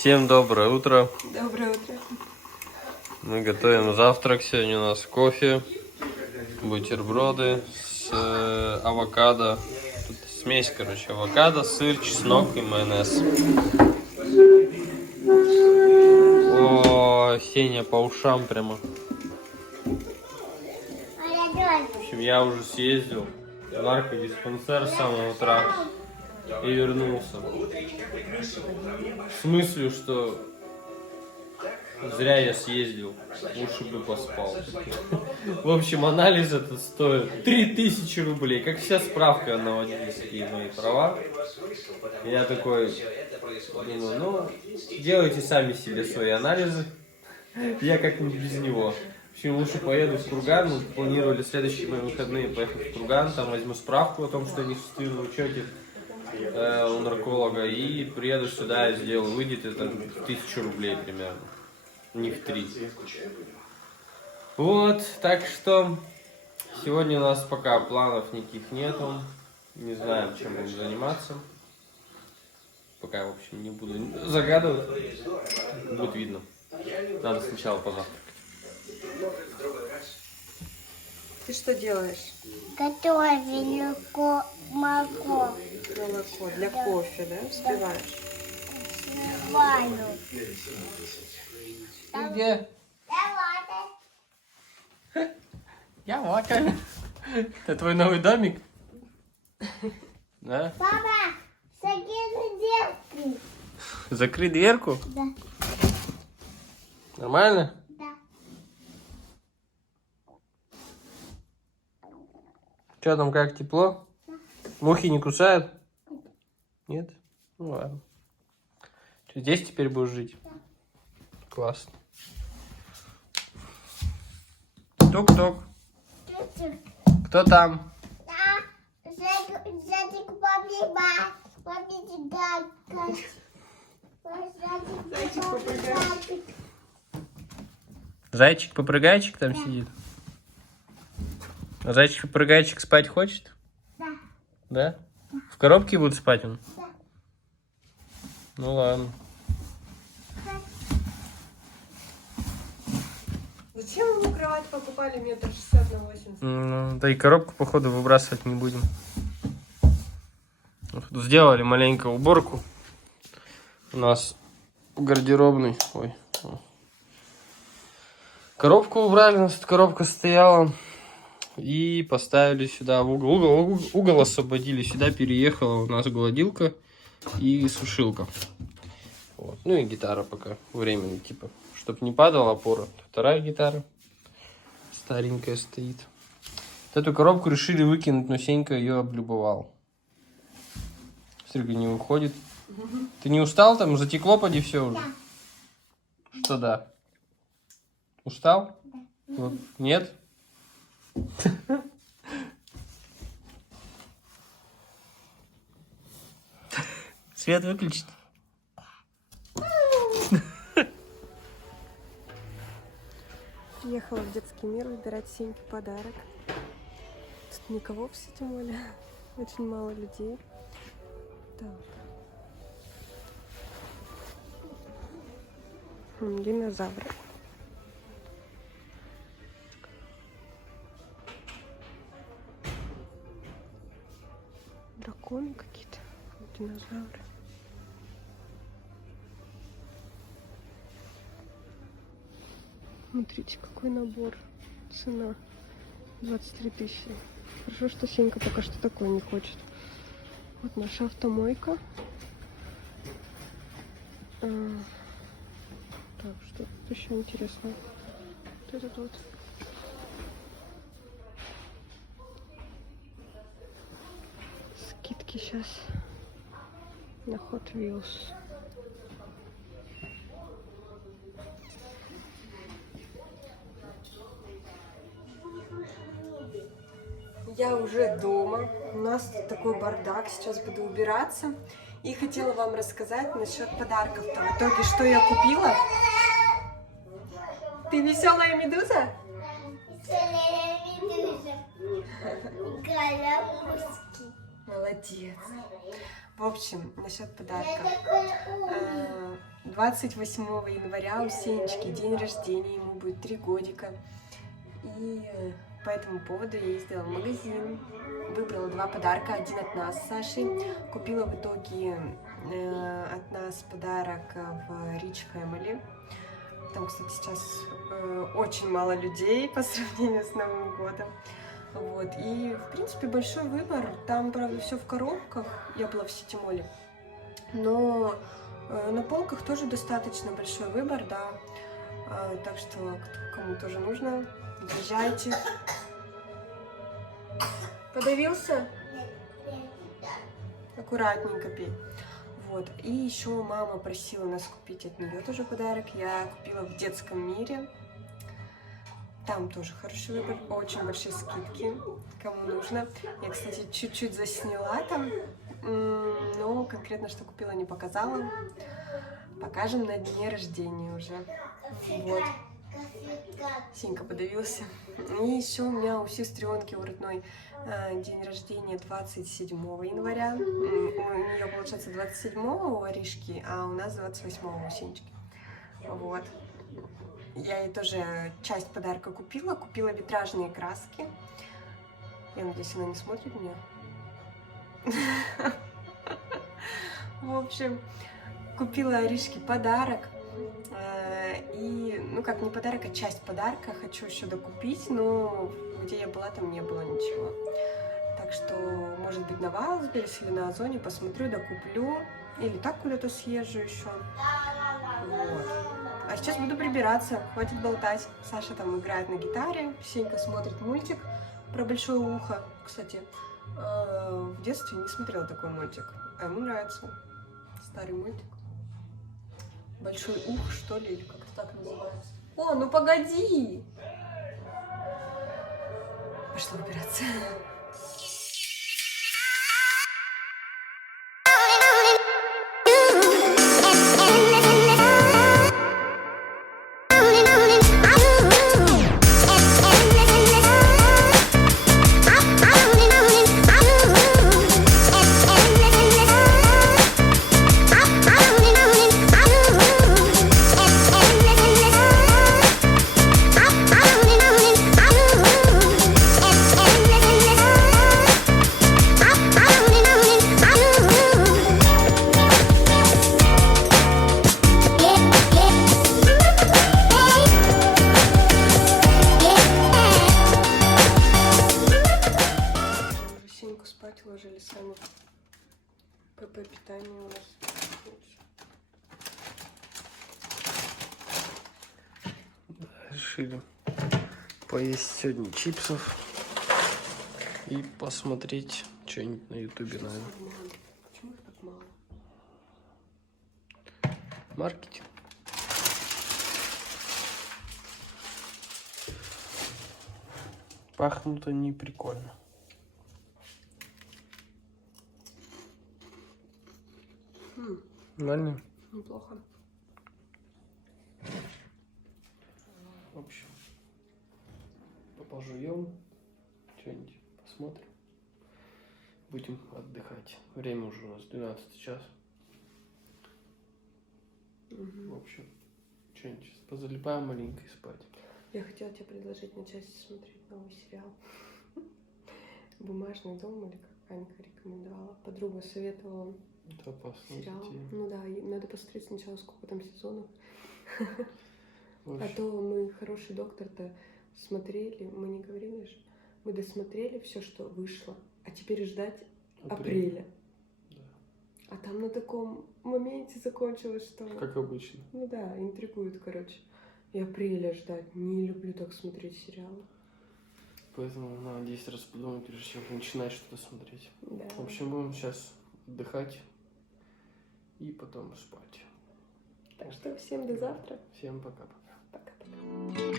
Всем доброе утро. Доброе утро. Мы готовим завтрак. Сегодня у нас кофе, бутерброды с авокадо. Тут смесь, короче, авокадо, сыр, чеснок и майонез. О, Сеня по ушам прямо. В общем, я уже съездил в наркодиспансер с самого утра и вернулся. В смысле, что зря я съездил, лучше бы поспал. В общем, анализ этот стоит 3000 рублей, как вся справка на водительские мои права. Я такой думаю, ну, делайте сами себе свои анализы, я как-нибудь без него. В общем, лучше поеду в Курган. Мы планировали следующие мои выходные поехать в Курган, там возьму справку о том, что я не состою на учете у нарколога, и приеду сюда и сделаю, выйдет это 1000 рублей примерно, не в 3. Вот, так что сегодня у нас пока планов никаких нету, не знаем, чем будем заниматься, пока, в общем, не буду загадывать, будет видно, надо сначала позавтракать. Ты что делаешь? Готовили молоко. Молоко для кофе, да? Взбиваешь? Варю. Ты где? Я вот. Это твой новый домик? Да? Папа, закинь девки. Закрой дверку? Да. Нормально? Да. Что там, как, тепло? Мухи не кусают? Нет? Ну ладно. Что, здесь теперь будешь жить? Классно. Тук-тук. Кто там? Да. Зайчик побегай. Побегай. Зайчик побегай. Зайчик-попрыгайчик там сидит? А зайчик-попрыгайчик спать хочет? Да. Да? В коробке будет спать он? Да. Ну ладно. Зачем ему кровать покупали 1,60 на 80? Ну, да и коробку, походу, выбрасывать не будем. Тут сделали маленько уборку. У нас в гардеробной. Ой. Коробку убрали, у нас тут коробка стояла. И поставили сюда в угол. Угол освободили. Сюда переехала у нас гладилка и сушилка. Вот. Ну и гитара пока временно, типа, чтобы не падала опора. Вторая гитара старенькая стоит. Вот эту коробку решили выкинуть, но Сенька ее облюбовал. Смотри, не уходит. Ты не устал там? Затекло поди все уже? Да. Что да? Устал? Да. Вот. Нет? Свет выключить. Приехала в детский мир выбирать Сеньке подарок. Тут никого в Ситимоле. Очень мало людей. Так. Динозавры. Драконы какие-то. Динозавры. Смотрите, какой набор. Цена 23 000. Хорошо, что Сенька пока что такой не хочет. Вот наша автомойка. Так, что тут еще интересно? Вот этот вот. Скидки сейчас на Hot Wheels. Я уже дома. У нас тут такой бардак. Сейчас буду убираться. И хотела вам рассказать насчет подарков-то. В итоге, что я купила? Ты веселая медуза? Голубушки. молодец. В общем, насчет подарка. Я такой умный. 28 января у Сенечки день рождения, ему будет 3 годика. И по этому поводу я ездила в магазин, выбрала 2 подарка, один от нас с Сашей. Купила в итоге от нас подарок в Rich Family. Там, кстати, сейчас очень мало людей по сравнению с Новым годом. Вот. И, в принципе, большой выбор. Там, правда, все в коробках. Я была в Ситимоле. Но на полках тоже достаточно большой выбор, да. Так что, кому тоже нужно, езжайте. Подавился? Аккуратненько пей. Вот. И еще мама просила нас купить от нее тоже подарок. Я купила в детском мире. Там тоже хороший выбор, очень большие скидки, кому нужно. Я, кстати, чуть-чуть засняла там, но конкретно что купила, не показала. Покажем на дне рождения уже. Вот. Сенька подавился. И еще у меня у сестренки, у родной, день рождения 27 января. У нее, получается, 27-го у Аришки, а у нас 28-го у Сенечки. Вот. Я ей тоже часть подарка купила. Купила витражные краски. Я надеюсь, она не смотрит меня. В общем, купила Аришке подарок. И, ну как, не подарок, а часть подарка хочу еще докупить, но где я была, там не было ничего. Так что, может быть, на Вайлдберрис или на Озоне посмотрю, докуплю. Или так куда-то съезжу еще. Вот. А сейчас буду прибираться, хватит болтать. Саша там играет на гитаре, Сенька смотрит мультик про большое ухо. Кстати, в детстве не смотрела такой мультик, а ему нравится. Старый мультик. Большой ух, что ли, или как-то так называется. О, ну погоди! Пошла убираться. Спать ложили сами. ПП питание у нас. Решили поесть сегодня чипсов и посмотреть что-нибудь на ютубе, наверное. Почему их так мало? Маркетинг. Пахнут они прикольно. Нормально? Неплохо. В общем, пожуем, что-нибудь посмотрим. Будем отдыхать. Время уже у нас 12 час. В общем, что-нибудь позалипаем маленько и спать. Я хотела тебе предложить начать смотреть новый сериал. «Бумажный дом», или как Анька рекомендовала. Подруга советовала Это опасно. сериал. Ну да, и надо посмотреть сначала, сколько там сезонов. В А общем, то мы «Хороший доктор»-то смотрели, мы не говорили же, мы досмотрели все, что вышло, а теперь ждать апреля. Да. А там на таком моменте закончилось, что... Как обычно. Ну да, интригует, короче. И апреля ждать. Не люблю так смотреть сериалы. Поэтому надо 10 раз подумать, прежде чем начинать что-то смотреть. Да. В общем, будем сейчас отдыхать и потом спать. Так что всем до завтра. Всем пока-пока. Пока-пока.